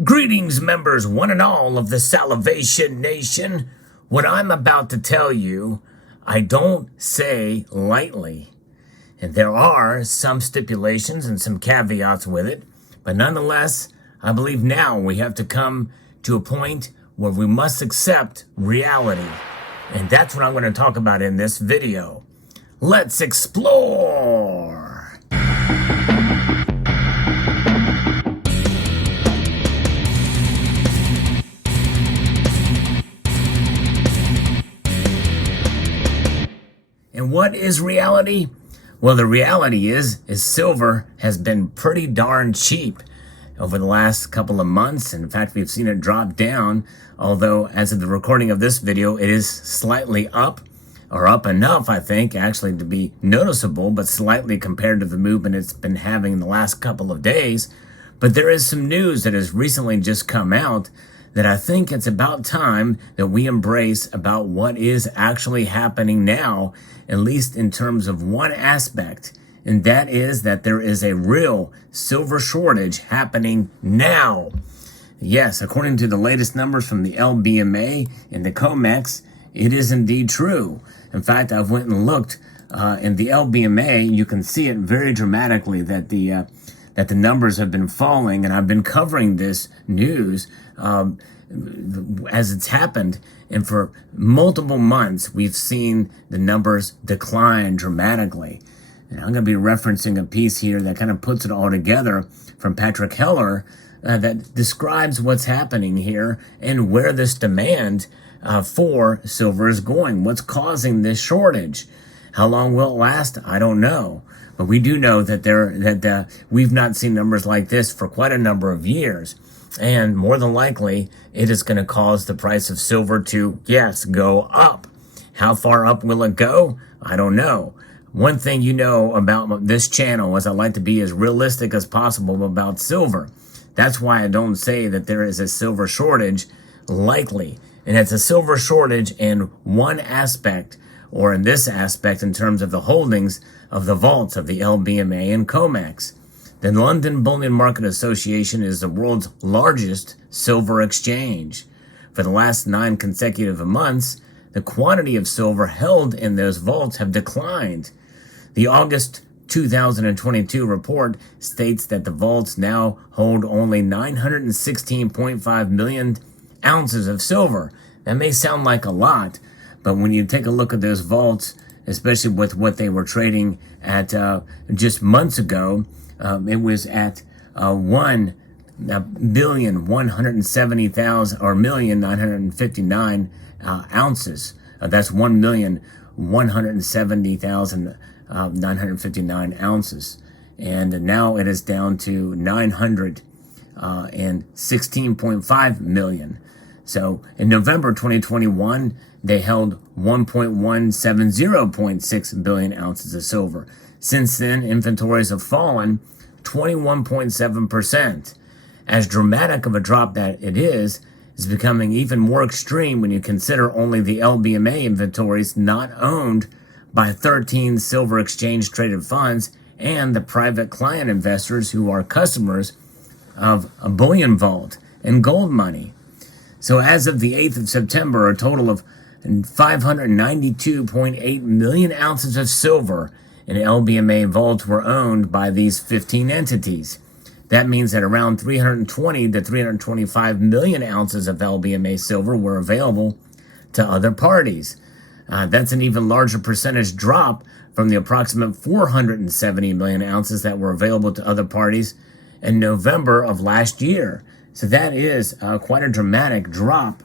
Greetings, members, one and all of the Salivation Nation. What I'm about to tell you, I don't say lightly. And there are some stipulations and some caveats with it. But nonetheless, I believe now we have to come to a point where we must accept reality. And that's what I'm going to talk about in this video. Let's explore! And what is reality? Well, the reality is silver has been pretty darn cheap over the last couple of months. In fact, we've seen it drop down, although as of the recording of this video, it is slightly up, or up enough, I think, actually to be noticeable, but slightly compared to the movement it's been having in the last couple of days. But there is some news that has recently just come out that I think it's about time that we embrace about what is actually happening now, at least in terms of one aspect, and that is that there is a real silver shortage happening now. Yes, according to the latest numbers from the LBMA and the COMEX, it is indeed true. In fact, I went and looked in the LBMA. You can see it very dramatically that the numbers have been falling, and I've been covering this news as it's happened, and for multiple months we've seen the numbers decline dramatically. And I'm going to be referencing a piece here that kind of puts it all together from Patrick Heller that describes what's happening here and where this demand for silver is going. What's causing this shortage? How long will it last? I don't know. But we do know that we've not seen numbers like this for quite a number of years. And more than likely, it is going to cause the price of silver to, yes, go up. How far up will it go? I don't know. One thing you know about this channel is I like to be as realistic as possible about silver. That's why I don't say that there is a silver shortage likely. And it's a silver shortage in one aspect, or in this aspect in terms of the holdings of the vaults of the LBMA and COMEX. The London Bullion Market Association is the world's largest silver exchange. For the last 9 consecutive months, the quantity of silver held in those vaults have declined. The August 2022 report states that the vaults now hold only 916.5 million ounces of silver. That may sound like a lot, but when you take a look at those vaults, especially with what they were trading at just months ago, it was at 1,170,000 or 1,959 ounces. That's 1,170,959 ounces, and now it is down to 916.5 million. So in November 2021, they held 1.170.6 billion ounces of silver. Since then, inventories have fallen 21.7%. As dramatic of a drop that it is becoming even more extreme when you consider only the LBMA inventories not owned by 13 silver exchange traded funds and the private client investors who are customers of a bullion vault and gold money. So as of the 8th of September, a total of 592.8 million ounces of silver in LBMA vaults were owned by these 15 entities. That means that around 320 to 325 million ounces of LBMA silver were available to other parties. That's an even larger percentage drop from the approximate 470 million ounces that were available to other parties in November of last year. So that is quite a dramatic drop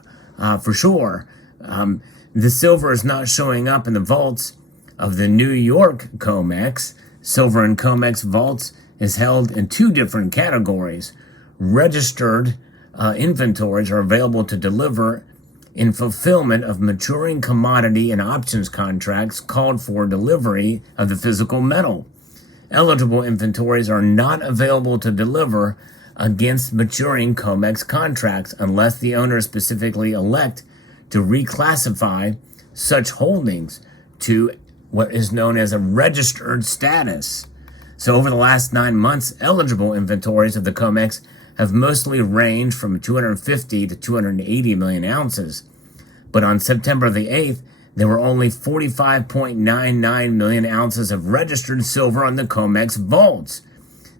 for sure. The silver is not showing up in the vaults of the New York COMEX. Silver in COMEX vaults is held in 2 different categories. Registered inventories are available to deliver in fulfillment of maturing commodity and options contracts called for delivery of the physical metal. Eligible inventories are not available to deliver against maturing COMEX contracts unless the owners specifically elect to reclassify such holdings to what is known as a registered status. So over the last 9 months, eligible inventories of the COMEX have mostly ranged from 250 to 280 million ounces. But on September the 8th, there were only 45.99 million ounces of registered silver on the COMEX vaults.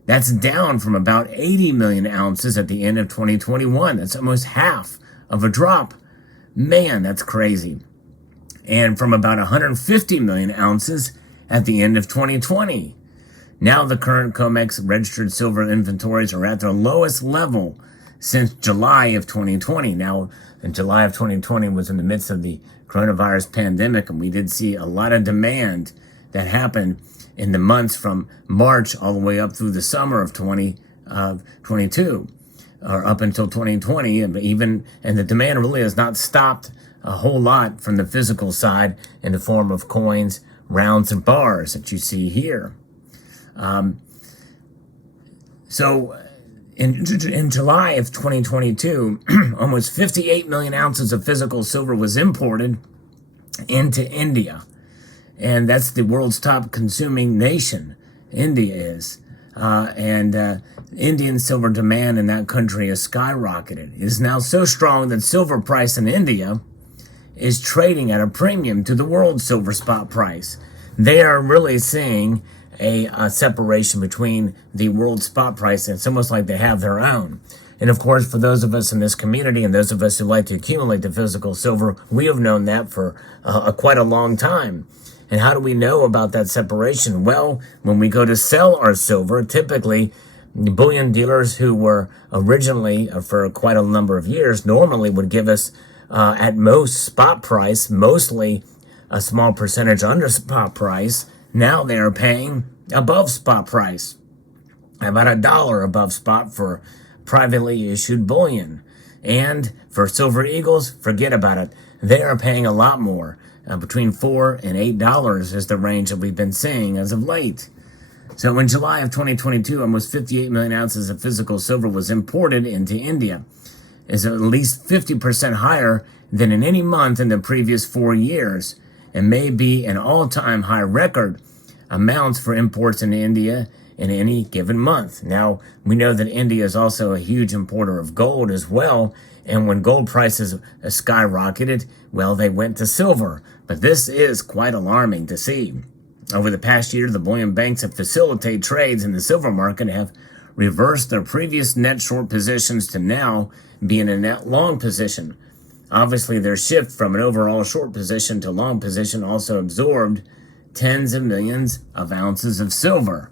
That's down from about 80 million ounces at the end of 2021. That's almost half of a drop. Man, that's crazy. And from about 150 million ounces at the end of 2020. Now the current COMEX registered silver inventories are at their lowest level since July of 2020. Now, in July of 2020 was in the midst of the coronavirus pandemic, and we did see a lot of demand that happened in the months from March all the way up through the summer of 2022, or up until 2020, and the demand really has not stopped a whole lot from the physical side in the form of coins, rounds, and bars that you see here. So in July of 2022, almost 58 million ounces of physical silver was imported into India. And that's the world's top consuming nation, India is. Indian silver demand in that country has skyrocketed. It is now so strong that silver price in India is trading at a premium to the world silver spot price. They are really seeing a separation between the world spot price, and it's almost like they have their own. And of course, for those of us in this community and those of us who like to accumulate the physical silver, we have known that for quite a long time. And how do we know about that separation? Well, when we go to sell our silver, typically bullion dealers who were originally, for quite a number of years, normally would give us at most spot price, mostly a small percentage under spot price. Now they are paying above spot price, about $1 above spot for privately issued bullion. And for Silver Eagles, forget about it. They are paying a lot more. Between $4 and $8 is the range that we've been seeing as of late. So in July of 2022, almost 58 million ounces of physical silver was imported into India. It's at least 50% higher than in any month in the previous 4 years, and may be an all-time high record amounts for imports into India in any given month. Now, we know that India is also a huge importer of gold as well, and when gold prices skyrocketed, well, they went to silver. But this is quite alarming to see. Over the past year, the bullion banks that facilitate trades in the silver market have reversed their previous net short positions to now be in a net long position. Obviously, their shift from an overall short position to long position also absorbed tens of millions of ounces of silver.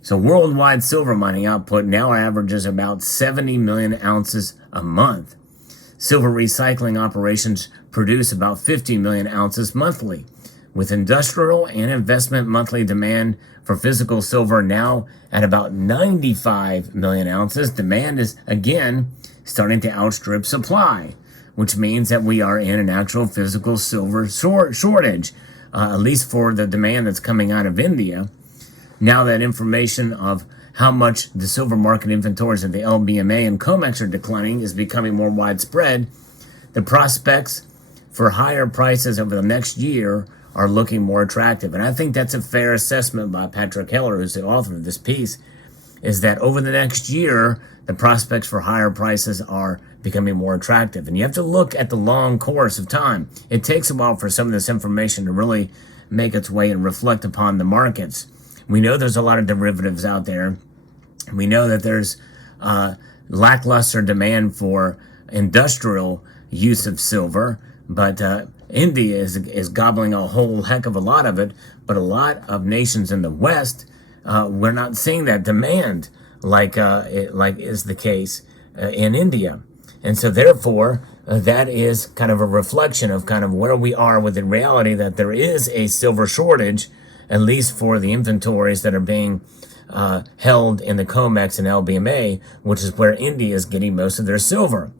So worldwide silver mining output now averages about 70 million ounces a month. Silver recycling operations produce about 50 million ounces monthly, with industrial and investment monthly demand for physical silver now at about 95 million ounces. Demand is, again, starting to outstrip supply, which means that we are in an actual physical silver shortage, at least for the demand that's coming out of India. Now that information of how much the silver market inventories of the LBMA and COMEX are declining is becoming more widespread, the prospects for higher prices over the next year are looking more attractive. And I think that's a fair assessment by Patrick Heller, who's the author of this piece, is that over the next year, the prospects for higher prices are becoming more attractive. And you have to look at the long course of time. It takes a while for some of this information to really make its way and reflect upon the markets. We know there's a lot of derivatives out there. We know that there's lackluster demand for industrial use of silver, but India is gobbling a whole heck of a lot of it. But a lot of nations in the West, we're not seeing that demand like is the case in India. And so therefore, that is kind of a reflection of kind of where we are with the reality that there is a silver shortage, at least for the inventories that are being held in the COMEX and LBMA, which is where India is getting most of their silver.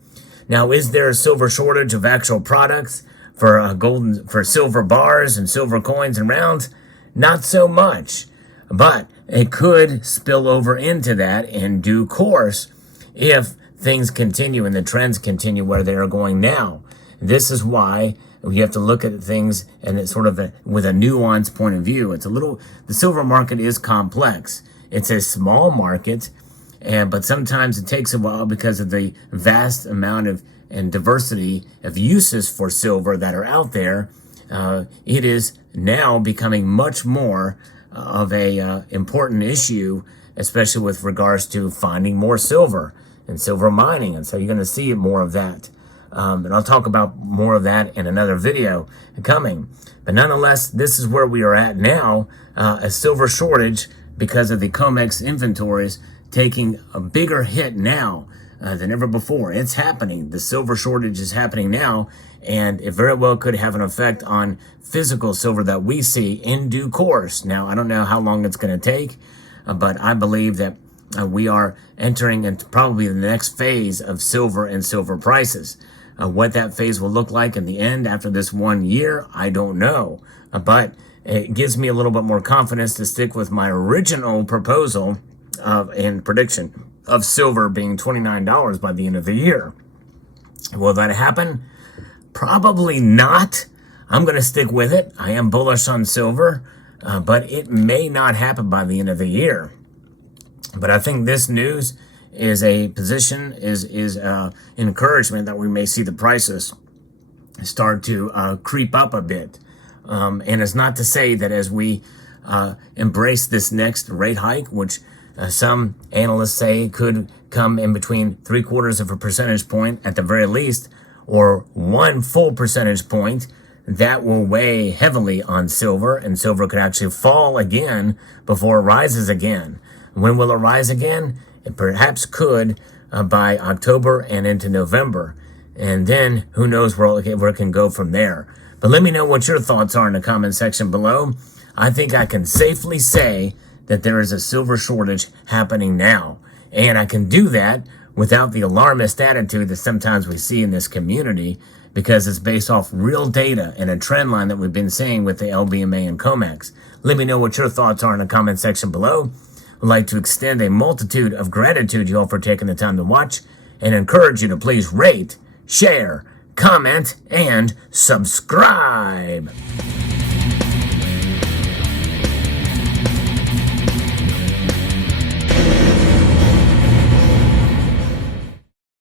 Now, is there a silver shortage of actual products for silver bars and silver coins and rounds? Not so much, but it could spill over into that in due course if things continue and the trends continue where they are going now. This is why you have to look at things and it's sort of with a nuanced point of view. The silver market is complex. It's a small market. but sometimes it takes a while because of the vast amount of and diversity of uses for silver that are out there. It is now becoming much more of a important issue, especially with regards to finding more silver and silver mining. And so you're going to see more of that. And I'll talk about more of that in another video coming. But nonetheless, this is where we are at now, a silver shortage because of the COMEX inventories taking a bigger hit now than ever before. It's happening. The silver shortage is happening now, and it very well could have an effect on physical silver that we see in due course. Now, I don't know how long it's going to take, but I believe that we are entering into probably the next phase of silver and silver prices. What that phase will look like in the end after this 1 year, I don't know. But it gives me a little bit more confidence to stick with my original proposal and prediction of silver being $29 by the end of the year. Will that happen? Probably not. I'm going to stick with it. I am bullish on silver, but it may not happen by the end of the year. But I think this news is a position, is encouragement that we may see the prices start to creep up a bit. And it's not to say that as we embrace this next rate hike, which some analysts say could come in between 0.75 percentage point at the very least, or 1 full percentage point, that will weigh heavily on silver, and silver could actually fall again before it rises again. When will it rise again? It perhaps could by October and into November. And then who knows where it can go from there. But let me know what your thoughts are in the comment section below. I think I can safely say that there is a silver shortage happening now. And I can do that without the alarmist attitude that sometimes we see in this community, because it's based off real data and a trend line that we've been seeing with the LBMA and COMEX. Let me know what your thoughts are in the comment section below. I'd like to extend a multitude of gratitude to you all for taking the time to watch, and encourage you to please rate, share, comment, and subscribe.